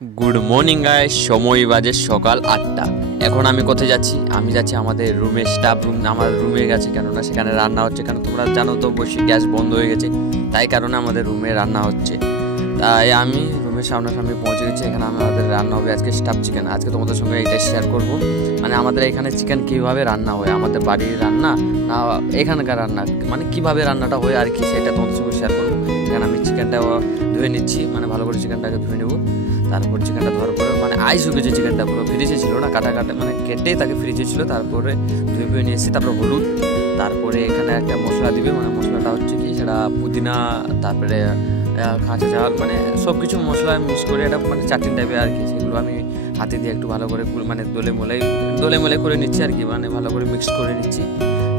Good morning guys, সময় বাজে সকাল 8টা। এখন আমি কোথায় যাচ্ছি? আমি যাচ্ছি আমাদের রুমে, স্টাফ রুম, আমার রুমে গেছি, কেননা সেখানে রান্না হচ্ছে। কারণ তোমরা জানো তো বসে গ্যাস বন্ধ হয়ে গেছে, তাই কারণে আমাদের রুমে রান্না হচ্ছে। তাই আমি রুমের সামনাসামনি পৌঁছে গেছি। এখানে আমাদের রান্না হবে আজকে স্টাফ চিকেন। আজকে তোমাদের সঙ্গে এটা শেয়ার করব, মানে আমাদের এখানে চিকেন কীভাবে রান্না হয়, আমাদের বাড়ির রান্না না এখানকার রান্না, মানে কীভাবে রান্নাটা হয় আর কি, সেটা তোমাদের সঙ্গে শেয়ার করবো। এখানে আমি চিকেনটা ধুয়ে নিচ্ছি, মানে ভালো করে চিকেনটাকে ধুয়ে নেবো। তারপর চিকেনটা ধোয়ার পরে মানে আইস হয়ে চিকেনটা, পুরো ফ্রিজে ছিল না, কাটা কাটা মানে কেটে তাকে ফ্রিজে ছিল। তারপরে ধুয়ে নিয়ে এসেছি। তারপরে হলুদ, তারপরে এখানে একটা মশলা দিবে, মানে মশলাটা হচ্ছে কি, সেটা পুদিনা, তারপরে কাঁচা ঝাল, মানে সব কিছু মশলা মিক্স করে এটা মানে চাটনি টাইপের আর কি। সেগুলো আমি হাতে দিয়ে একটু ভালো করে মানে দোলে মোলে করে নিচ্ছি আর কি, মানে ভালো করে মিক্স করে নিচ্ছি।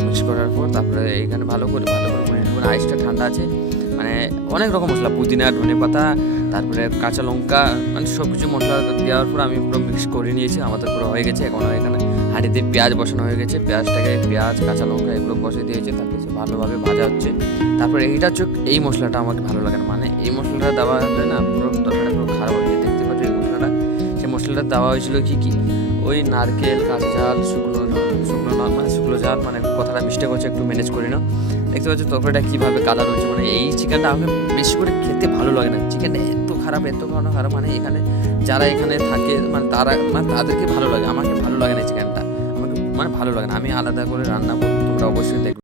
মিক্স করার পর তারপরে এখানে ভালো করে করে নেবো। আইসটা ঠান্ডা আছে, মানে অনেক রকম মশলা, পুদিনা, ধনেপাতা, তারপরে কাঁচা লঙ্কা, মানে সব কিছু মশলা দেওয়ার পর আমি পুরো মিক্স করে নিয়েছি। আমাদের পুরো হয়ে গেছে। এখন এখানে হাঁড়িতে পেঁয়াজ বসানো হয়ে গেছে। পেঁয়াজ কাঁচা লঙ্কা এগুলো বসে দিয়েছে, তারপরে ভালোভাবে ভাজা হচ্ছে। তারপরে এইটা হচ্ছে, এই মশলাটা আমাকে ভালো লাগে না, মানে এই মশলাটা দেওয়া হলে না পুরো তরকারিটা পুরো খারাপ হয়ে যায়। দেখতে পাচ্ছি এই মশলাটা, সেই মশলাটা দেওয়া হয়েছিল কি ওই নারকেল, কাঁচা ঝাল, শুকনো ঝাল, মানে কথাটা মিস্টেক হচ্ছে, একটু ম্যানেজ করে নাও। দেখতে পাচ্ছি তরকারিটা কীভাবে কালার হয়েছে, মানে এই চিকেনটা আমাকে বেশি করে খেতে ভালো লাগে না। চিকেনটা এত খারাপ মানে এখানে যারা এখানে থাকে, মানে তাদেরকে ভালো লাগে, আমাকে ভালো লাগে না চিকেনটা, আমাকে মানে ভালো লাগে না। আমি আলাদা করে রান্না করবো, তোমরা অবশ্যই দেখবে।